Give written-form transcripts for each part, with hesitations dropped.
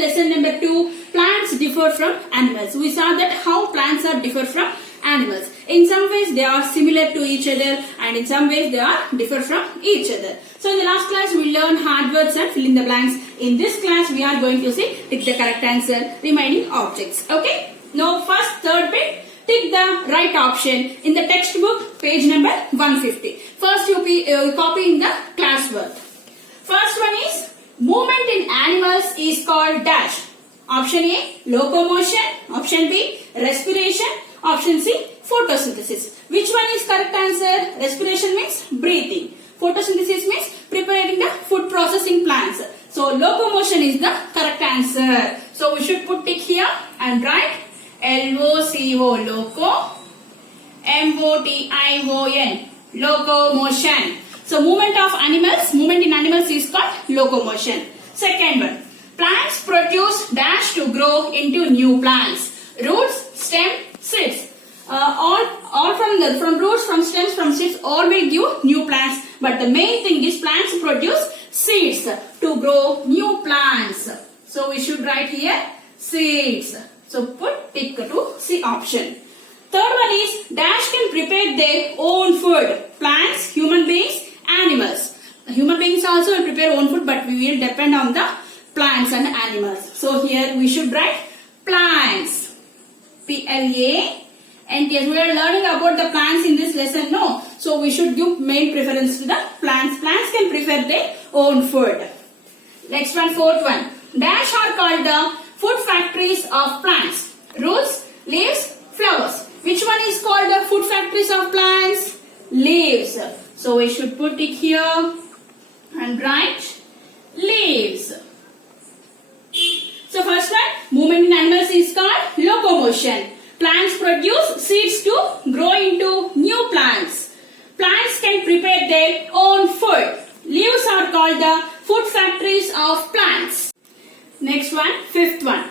lesson number 2. Plants differ from animals. We saw that how plants are differ from animals. In some ways they are similar to each other and in some ways they are differ from each other. So in the last class we learned hard words and fill in the blanks. In this class we are going to see tick the correct answer, remaining objects. Okay. Now first third bit, tick the right option in the textbook page number 150. First you copy in the classwork. First one is movement in animals is called dash. Option A, locomotion. Option B, respiration. Option C, photosynthesis. Which one is correct answer? Respiration means breathing. Photosynthesis means preparing the food processing plants. So locomotion is the correct answer. So we should put tick here and write L-O-C-O, loco, M-O-T-I-O-N, locomotion. So movement in animals is called locomotion. Second one, plants produce dash to grow into new plants. Roots, stem, seeds. All from roots, from stems, from seeds, all will give new plants. But the main thing is plants produce seeds to grow new plants. So we should write here seeds. So put tick to C option. Third one is dash can prepare their own food. Plants, human beings, animals. Human beings also will prepare own food, but we will depend on the plants and animals. So here we should write plants. P-L-A-N-T-S. We are learning about the plants in this lesson, no? So we should give main preference to the plants. Plants can prepare their own food. Next one, fourth one. Dash are called the food factories of plants. Roots, leaves, flowers. Which one is called the food factories of plants? Leaves. So we should put it here and write leaves. So first one, movement in animals is called locomotion. Plants produce seeds to grow into new plants. Plants can prepare their own food. Leaves are called the food factories of plants. Next one, fifth one.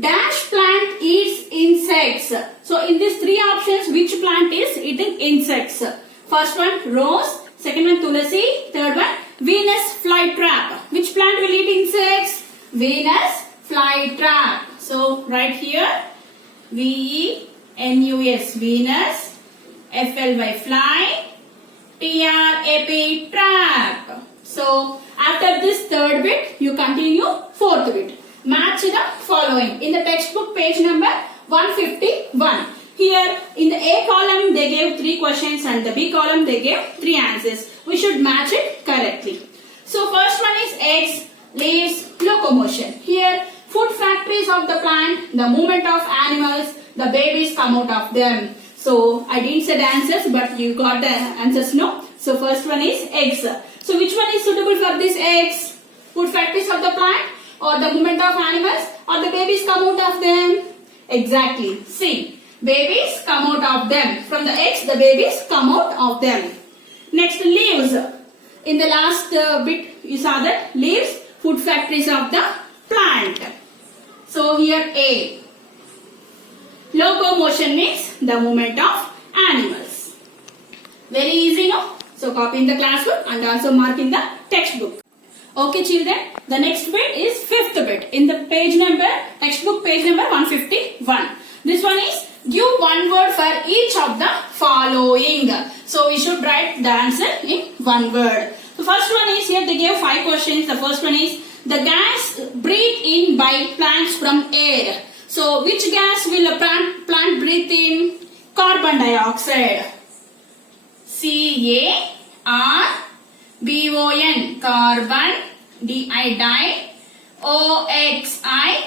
Dash plant eats insects. So in these three options, which plant is eating insects? First one, rose. Second one, tulasi. Third one, Venus flytrap. Which plant will eat insects? Venus flytrap. So write here V-E-N-U-S, Venus, F-L-Y, fly, T-R-A-P, trap. So after this third bit, you continue fourth bit. Match the following. In the textbook page number 151. Here in the A column they gave 3 questions and the B column they gave 3 answers. We should match it correctly. So first one is eggs, leaves, locomotion. Here food factories of the plant, the movement of animals, the babies come out of them. So I didn't say the answers but you got the answers, no? So first one is eggs. So which one is suitable for these eggs? Food factories of the plant or the movement of animals or the babies come out of them? Exactly. See. Babies come out of them. From the eggs, the babies come out of them. Next, leaves. In the last bit, you saw that leaves, food factories of the plant. So here A. Locomotion means the movement of animals. Very easy, no? So copy in the classbook and also mark in the textbook. Okay children, the next bit is fifth bit in the page number, textbook page number 151. This one is give one word for each of the following. So we should write the answer in one word. The first one is here they gave 5 questions. The first one is the gas breathed in by plants from air. So which gas will a plant breathe in? Carbon dioxide. C-A-R-B-O-N, carbon, D-I, O-X-I-D-E,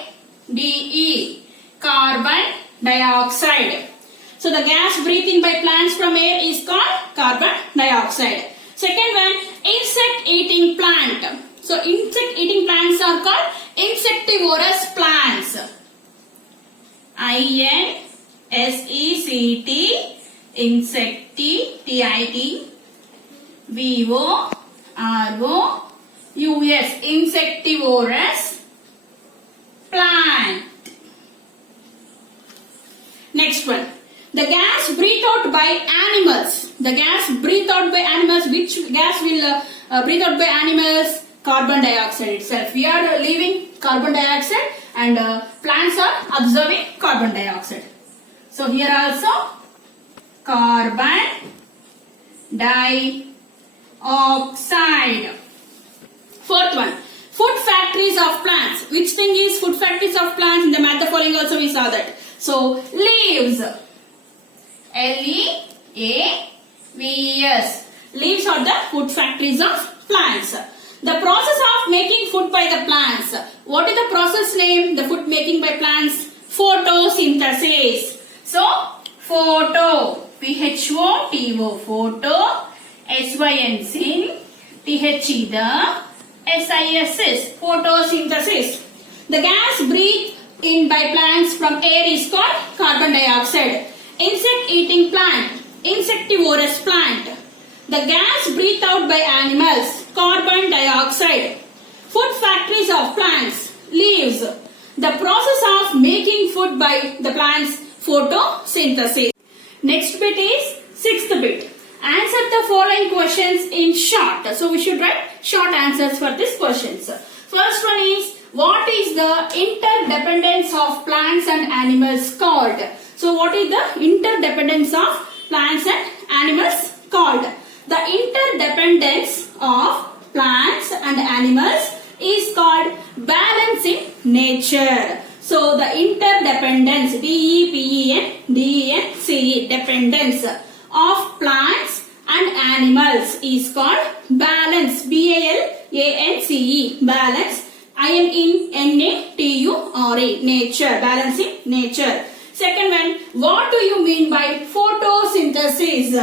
carbon dioxide. So the gas breathed in by plants from air is called carbon dioxide. Second one, insect eating plant. So insect eating plants are called insectivorous plants. I-N-S-E-C-T, insecti, T-I-T, V-O-R-O-U-S, insectivorous plant. Next one. The gas breathed out by animals. The gas breathed out by animals. Which gas will breathe out by animals? Carbon dioxide itself. We are leaving carbon dioxide and plants are absorbing carbon dioxide. So here also carbon dioxide. Fourth one, food factories of plants. Which thing is food factories of plants? In the math of following also we saw that. So leaves, L-E-A-V-E-S. Leaves are the food factories of plants. The process of making food by the plants. What is the process name? The food making by plants? Photosynthesis. So photo, P-H-O-T-O, photo, S-Y-N, syn, T-H-E, the S-I-S-S, photosynthesis. The gas breathed in by plants from air is called carbon dioxide. Insect eating plant, insectivorous plant. The gas breathed out by animals, carbon dioxide. Food factories of plants, leaves. The process of making food by the plants, photosynthesis. Next bit is sixth bit. Answer the following questions in short. So we should write short answers for these questions. First one is, what is the interdependence of plants and animals called? So what is the interdependence of plants and animals called? The interdependence of plants and animals is called balance in nature. So the interdependence, D-E-P-E-N-D-E-N-C-E, dependence of plants and animals is called balance, B-A-L-A-N-C-E, balance, I-N-N-A-T-U-R-E, nature, balance in nature. Second one, what do you mean by photosynthesis?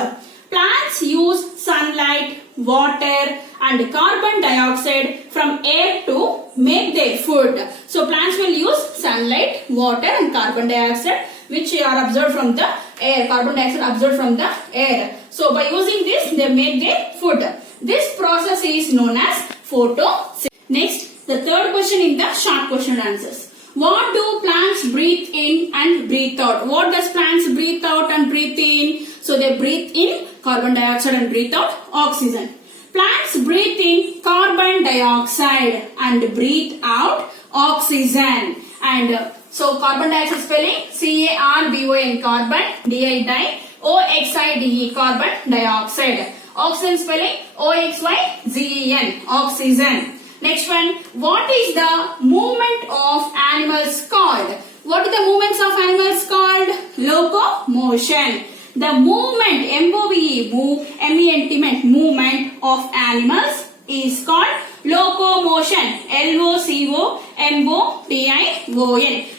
Plants use sunlight, water and carbon dioxide from air to make their food. So plants will use sunlight, water and carbon dioxide which are absorbed from the air, carbon dioxide absorbed from the air. So by using this they make their food. This process is known as photosynthesis. Next, the third question in the short question answers. What do plants breathe in and breathe out? What does plants breathe out and breathe in? So they breathe in carbon dioxide and breathe out oxygen. Plants breathe in carbon dioxide and breathe out oxygen. And so carbon dioxide spelling C-A-R-B-O-N, carbon, D-I-D-I, O-X-I-D-E, carbon dioxide. Oxygen spelling O-X-Y-Z-E-N, oxygen. Next one, what is the movement of animals called? What are the movements of animals called? Locomotion. The movement, M-O-V-E, move, M-E-N-T, movement of animals is called locomotion. L-O-C-O-M-O-T-I-O-N,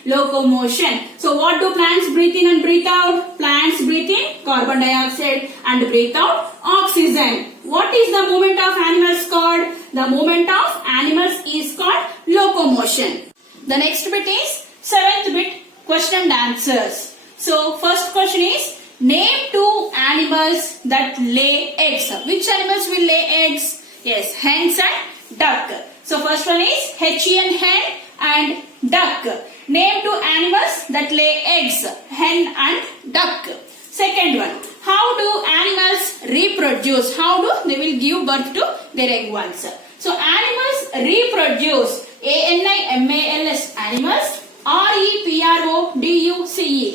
locomotion. So what do plants breathe in and breathe out? Plants breathe in carbon dioxide and breathe out oxygen. What is the movement of animals called? The movement of animals is called locomotion. The next bit is seventh bit, question and answers. So first question is, name two animals that lay eggs. Which animals will lay eggs? Yes, hens and duck. So first one is H-E-N, hen and duck. Name two animals that lay eggs, hen and duck. Second one, how do animals reproduce? How do they will give birth to their young ones? So animals reproduce, A-N-I-M-A-L-S, animals, R-E-P-R-O-D-U-C-E,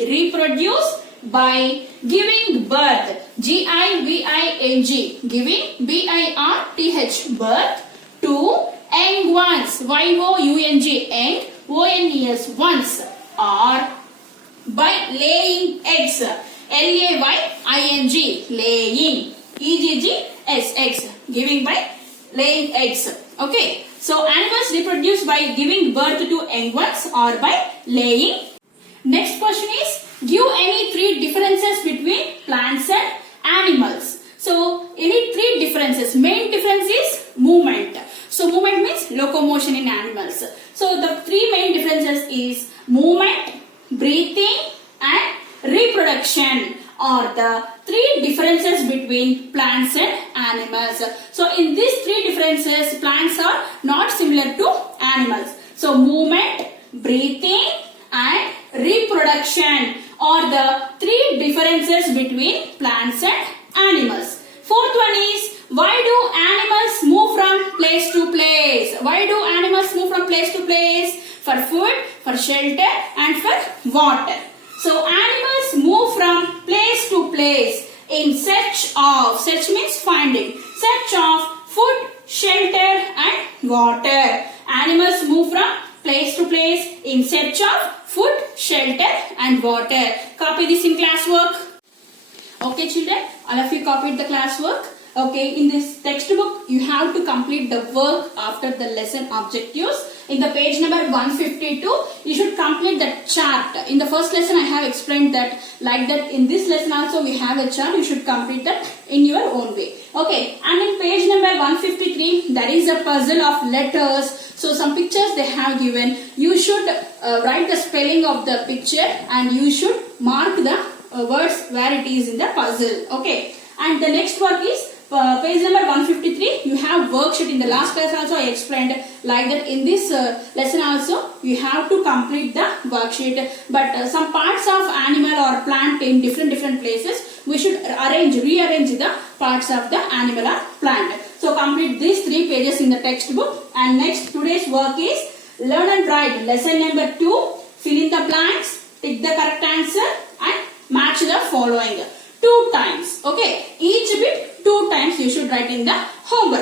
reproduce by giving birth, G-I-V-I-N-G, giving, B-I-R-T-H, birth to young ones, Y-O-U-N-G, young, O-N-E-S, ones, or by laying eggs, L-A-Y-I-N-G, laying, E-G-G-S-X, giving by laying eggs. Okay, so animals reproduce by giving birth to young ones or by laying. Next question is, give any three differences between plants and animals. So any three differences. Main difference is movement. So movement means locomotion in animals. So the three main differences is movement, breathing and reproduction are the three differences between plants and animals. So in these three differences, plants are not similar to animals. So movement, breathing and reproduction are the three differences between plants and animals. Fourth one is, why do animals move from place to place? Why do animals move from place to place? for food, for shelter and for water. So animals move from place to place in search means finding, search of food, shelter and water. Animals move from place to place in search of food, shelter and water. Copy this in classwork. Okay children, all of you copied the classwork. Okay, in this textbook you have to complete the work after the lesson objectives. In the page number 152, you should complete the chart. In the first lesson I have explained that like that. In this lesson also we have a chart. You should complete that in your own way. Okay, and in page number 153 there is a puzzle of letters. So some pictures they have given. You should write the spelling of the picture and you should mark the words where it is in the puzzle. Okay, and the next work is page number 153. You have worksheet. In the last class also I explained like that. In this lesson also you have to complete the worksheet, but some parts of animal or plant in different places we should rearrange the parts of the animal or plant. So complete these 3 pages in the textbook. And next, today's work is learn and write lesson number 2. Fill in the blanks, tick the correct answer and match the following 2 times. Okay, each bit 2 times you should write in the homework.